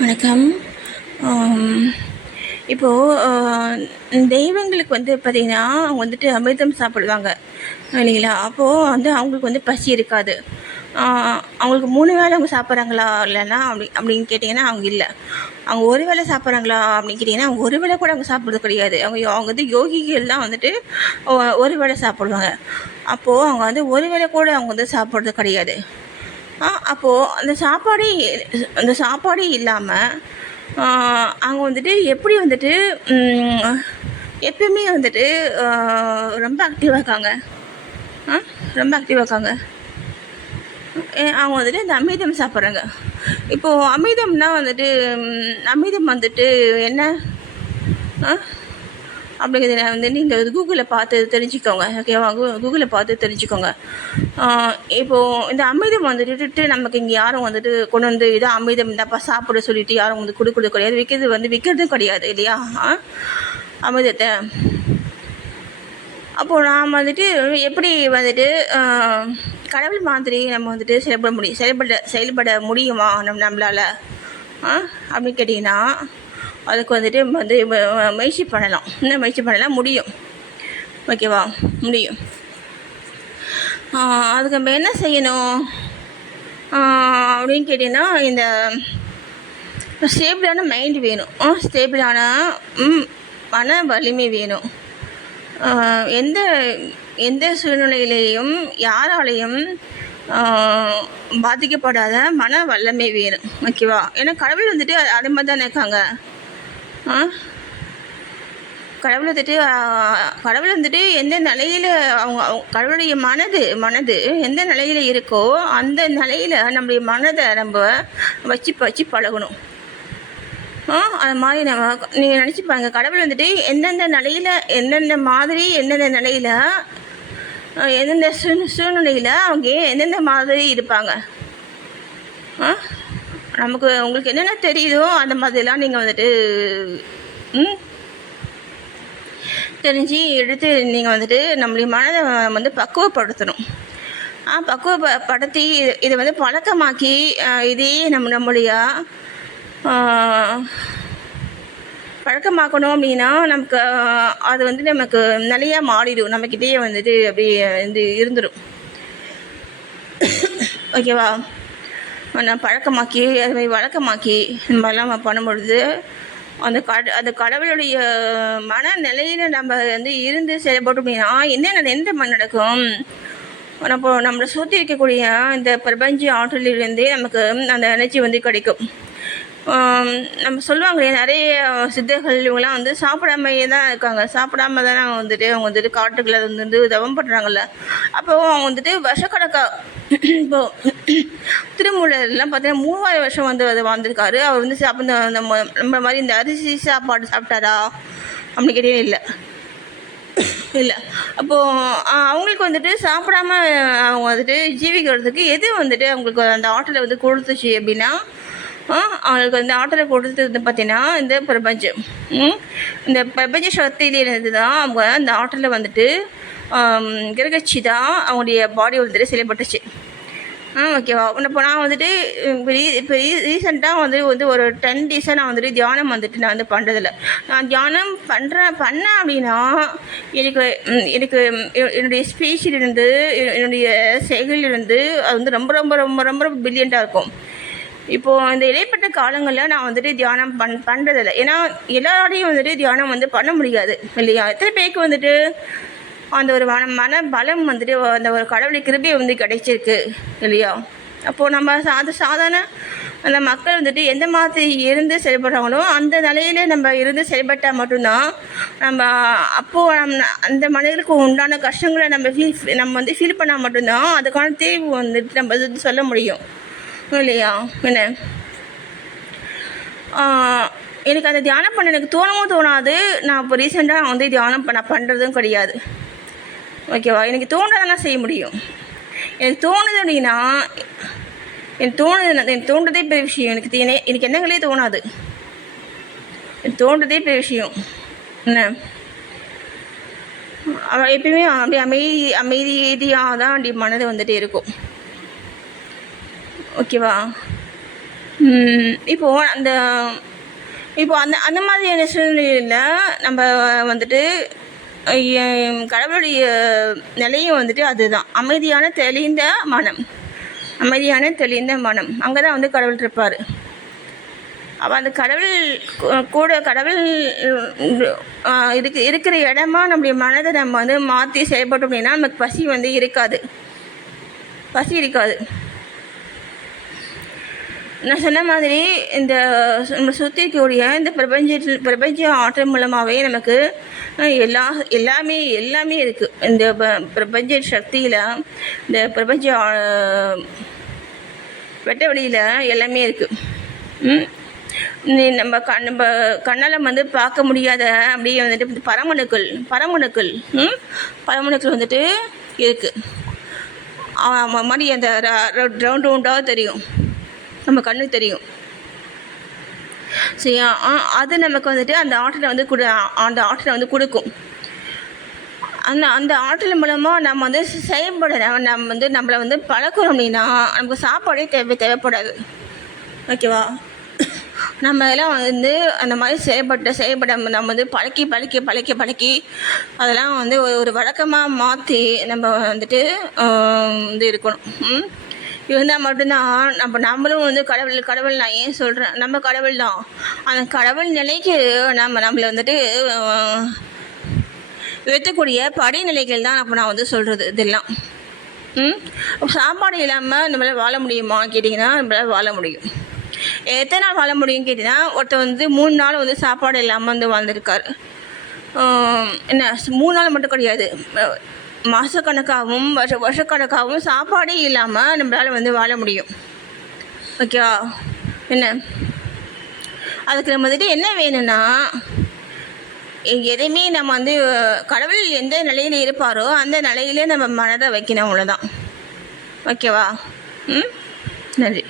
வணக்கம். ஆம், இப்போ தெய்வங்களுக்கு வந்து பார்த்தீங்கன்னா, அவங்க வந்துட்டு அமிர்தம் சாப்பிடுவாங்க இல்லைங்களா? அப்போது வந்து அவங்களுக்கு வந்து பசி இருக்காது. ஆ, அவங்களுக்கு 3 வேளை அவங்க சாப்பிட்றாங்களா? இல்லைன்னா அப்படின்னு கேட்டிங்கன்னா, அவங்க இல்ல. அவங்க ஒரு வேளை சாப்பிட்றாங்களா? அப்படின்னு கேட்டிங்கன்னா, அவங்க ஒரு வேளை கூட அவங்க சாப்பிட்றது கிடையாது. அவங்க வந்து யோகிகள் தான் வந்துட்டு ஒரு வேளை சாப்பிடுவாங்க. அப்போது அவங்க வந்து ஒரு வேளை கூட அவங்க வந்து சாப்பிட்றது கிடையாது. அப்போது அந்த சாப்பாடே இல்லாமல் அவங்க வந்துட்டு எப்படி வந்துட்டு எப்பயுமே வந்துட்டு ரொம்ப ஆக்டிவாக இருக்காங்க. ஆ ரொம்ப ஆக்டிவாக இருக்காங்க. அவங்க வந்துட்டு இந்த அமிர்தம் சாப்பிட்றாங்க. இப்போது அமிர்தம்னா வந்துட்டு அமிர்தம் வந்துட்டு என்ன ஆ அப்படிங்கிறத வந்து நீங்கள் கூகுளில் பார்த்து தெரிஞ்சுக்கோங்க. ஓகேவா? கூகுளில் பார்த்து தெரிஞ்சுக்கோங்க. இப்போது இந்த அமிர்தம் வந்துட்டு நமக்கு இங்கே யாரும் வந்துட்டு கொண்டு வந்து இதை அமிர்தம் இந்தப்பா சாப்பிட சொல்லிட்டு யாரும் வந்து கொடுக்குறது கிடையாது. விற்கிறதும் கிடையாது இல்லையா? அமிர்தத்தை அப்போது நாம் வந்துட்டு எப்படி வந்துட்டு கடவுள் மாதிரி நம்ம வந்துட்டு செயல்பட முடியுமா நம்மளால் அப்படின்னு கேட்டிங்கன்னா, அதுக்கு வந்துட்டு முயற்சி பண்ணலாம். இன்னும் முயற்சி பண்ணலாம், முடியும். ஓகேவா? முடியும். அதுக்கு நம்ம என்ன செய்யணும் அப்படின்னு கேட்டிங்கன்னா, இந்த ஸ்டேபிளான மைண்டு வேணும். ஸ்டேபிளான மன வலிமை வேணும். எந்த எந்த சூழ்நிலையிலையும் யாராலையும் பாதிக்கப்படாத மன வல்லமை வேணும். ஓகேவா? ஏன்னா கடவுள் வந்துட்டு அது மாதிரி தானே இருக்காங்க. கடவுள் வந்துட்டு எந்த நிலையில் அவங்க கடவுளுடைய மனது எந்த நிலையில் இருக்கோ அந்த நிலையில் நம்முடைய மனதை நம்ம வச்சு பழகணும். அது மாதிரி நீங்கள் நினச்சிப்பாங்க கடவுள் வந்துட்டு எந்தெந்த நிலையில் எந்தெந்த நிலையில் எந்தெந்த சூழ்நிலையில் அவங்க எந்தெந்த மாதிரி இருப்பாங்க. உங்களுக்கு என்னென்ன தெரியுதோ அந்த மாதிரிலாம் நீங்கள் வந்துட்டு தெரிஞ்சு எடுத்து நீங்கள் வந்துட்டு நம்மளுடைய மனதை வந்து பக்குவப்படுத்தணும். பக்குவப்படுத்தி இதை வந்து பழக்கமாக்கி இதையே நம்மளுடைய பழக்கமாக்கணும் அப்படின்னா நமக்கு அது வந்து நமக்கு நிறையா மாறிடும். நமக்கிட்டேயே வந்துட்டு அப்படியே வந்து இருந்துடும். ஓகேவா? நான் பழக்கமாக்கி அது மாதிரி வழக்கமாக்கி இந்த மாதிரிலாம் பண்ணும்பொழுது அந்த கடவுளுடைய மனநிலையில் நம்ம வந்து இருந்து செயல்பட்டோம் அப்படின்னா எந்த நடக்கும்? நம்மளை சுற்றி இருக்கக்கூடிய இந்த பிரபஞ்ச ஆற்றலிலிருந்தே நமக்கு அந்த எனர்ஜி வந்து கிடைக்கும். நம்ம சொல்லுவாங்களே நிறைய சித்தர்கள் இவங்கெல்லாம் வந்து சாப்பிடாமையே தான் இருக்காங்க. சாப்பிடாம தானே அவங்க வந்துட்டு காட்டுக்களை வந்து தவம் பண்ணுறாங்கல்ல. அப்போது அவங்க வந்துட்டு வருஷக்கணக்காக இப்போது திருமூலர்லாம் பார்த்தீங்கன்னா 3000 வருஷம் வந்து அதை வாழ்ந்திருக்காரு. அவர் வந்து நம்ம மாதிரி இந்த அரிசி சாப்பாடு சாப்பிட்டாரா அப்படின்னு கேட்டே இல்லை. அப்போது அவங்களுக்கு வந்துட்டு சாப்பிடாம அவங்க வந்துட்டு ஜீவிக்கிறதுக்கு எது வந்துட்டு அவங்களுக்கு அந்த ஆற்றலை வந்து கொடுத்துச்சு அப்படின்னா, அவங்களுக்கு வந்து ஆற்றலை கொடுத்தது வந்து பார்த்தீங்கன்னா இந்த பிரபஞ்சம். இந்த பிரபஞ்ச சக்தியிலிருந்து தான் அவங்க அந்த ஆற்றலை வந்துட்டு கிரகிச்சு தான் அவங்களுடைய பாடி வந்துட்டு செயல்பட்டுச்சு. ஓகேவா? இப்போ நான் வந்துட்டு இப்போ ரீசெண்டாக வந்து ஒரு 10 டேஸாக நான் வந்துட்டு தியானம் வந்துட்டு நான் வந்து பண்ணுறதில்ல. நான் தியானம் பண்ணேன் அப்படின்னா எனக்கு என்னுடைய ஸ்பீச்சிலிருந்து என்னுடைய செயலிலிருந்து அது வந்து ரொம்ப ரொம்ப ரொம்ப ரொம்ப பிரில்லியண்ட்டாக இருக்கும். இப்போது இந்த இடைப்பட்ட காலங்களில் நான் வந்துட்டு தியானம் பண்ணுறதில்ல. ஏன்னா எல்லாரோடையும் வந்துட்டு தியானம் வந்து பண்ண முடியாது இல்லையா? எத்தனை பேருக்கு வந்துட்டு அந்த ஒரு மன பலம் வந்துட்டு அந்த ஒரு கடவுளை கிருபை வந்து கிடைச்சிருக்கு இல்லையா? அப்போது நம்ம சாதாரண அந்த மக்கள் வந்துட்டு எந்த மாதிரி இருந்து செயல்படுறாங்களோ அந்த நிலையில நம்ம இருந்து செயல்பட்டால் மட்டும்தான் நம்ம அப்போது அந்த மனிதர்களுக்கு உண்டான கஷ்டங்களை நம்ம வந்து ஃபீல் பண்ணால் மட்டும்தான் அதுக்கான தீர்வு வந்துட்டு நம்ம வந்து சொல்ல முடியும் இல்லையா? என்ன எனக்கு அந்த தியானம் பண்ண எனக்கு தோணவும் தோணாது. நான் இப்போ ரீசெண்டாக நான் வந்து தியானம் நான் பண்ணுறதும் கிடையாது. ஓகேவா? எனக்கு தோன்றதெல்லாம் செய்ய முடியும். எனக்கு தோணுது அப்படின்னா எனக்கு தோன்றதே பெரிய விஷயம். எனக்கு என்னங்களே தோணாது. எனக்கு தோன்றதே பெரிய விஷயம். என்ன எப்பயுமே அப்படியே அமைதியாக தான் அப்படி மனது வந்துட்டு இருக்கும். ஓகேவா? இப்போது அந்த அந்த மாதிரியான சூழ்நிலையில் நம்ம வந்துட்டு கடவுளுடைய நிலையும் வந்துட்டு அதுதான், அமைதியான தெளிந்த மனம். அமைதியான தெளிந்த மனம், அங்கே தான் வந்து கடவுள் இருப்பார். அப்போ அந்த கடவுள் கூட கடவுள் இருக்கிற இடமா நம்முடைய மனதை நம்ம வந்து மாற்றி செயல்பட்டோம் அப்படின்னா நமக்கு பசி வந்து இருக்காது. நான் சொன்ன மாதிரி இந்த நம்ம சுற்றி இருக்கக்கூடிய இந்த பிரபஞ்ச ஆற்றல் மூலமாகவே நமக்கு எல்லாமே இருக்குது. இந்த பிரபஞ்ச சக்தியில், இந்த பிரபஞ்ச வெட்ட வழியில் எல்லாமே இருக்குது. நம்ம கண்ணால் வந்து பார்க்க முடியாத அப்படியே வந்துட்டு பரமணுக்கள் வந்துட்டு இருக்குது. மாதிரி அந்த ரவுண்டாக தெரியும், நம்ம கண்ணுக்கு தெரியும். சரி, அது நமக்கு வந்துட்டு அந்த ஆற்றலை வந்து கொடுக்கும். அந்த ஆற்றல் மூலமாக நம்ம வந்து நம்ம வந்து நம்மளை வந்து பழக்கிறோம் அப்படின்னா நமக்கு சாப்பாடே தேவைப்படாது. ஓகேவா? நம்ம எல்லாம் வந்து அந்த மாதிரி செயல்பட நம்ம வந்து பழக்கி அதெல்லாம் வந்து ஒரு வழக்கமாக மாற்றி நம்ம வந்துட்டு இது இருக்கணும். இருந்தால் மட்டும்தான் நம்மளும் வந்து கடவுள் நான் ஏன் சொல்கிறேன், நம்ம கடவுள் தான். அந்த கடவுள் நிலைக்கு நம்மளை வந்துட்டு உயர்த்தக்கூடிய படிநிலைகள் தான் அப்போ நான் வந்து சொல்கிறது இதெல்லாம். சாப்பாடு இல்லாமல் நம்மளால் வாழ முடியுமா கேட்டிங்கன்னா நம்மளால் வாழ முடியும். எத்தனை நாள் வாழ முடியும்னு கேட்டிங்கன்னா, ஒருத்தர் வந்து 3 நாள் வந்து சாப்பாடு இல்லாமல் வந்து வாழ்ந்துருக்கார். என்ன 3 நாள் மட்டும் கிடையாது, மாதக்கணக்காகவும் வருஷக்கணக்காகவும் சாப்பாடே இல்லாமல் நம்மளால் வந்து வாழ முடியும். ஓகேவா? என்ன அதுக்கு நம்ம வந்துட்டு என்ன வேணும்னா, எதையுமே நம்ம வந்து கடவுள் எந்த நிலையில் இருப்பாரோ அந்த நிலையிலே நம்ம மனதை வைக்கணும், அவ்வளோதான். ஓகேவா? நன்றி.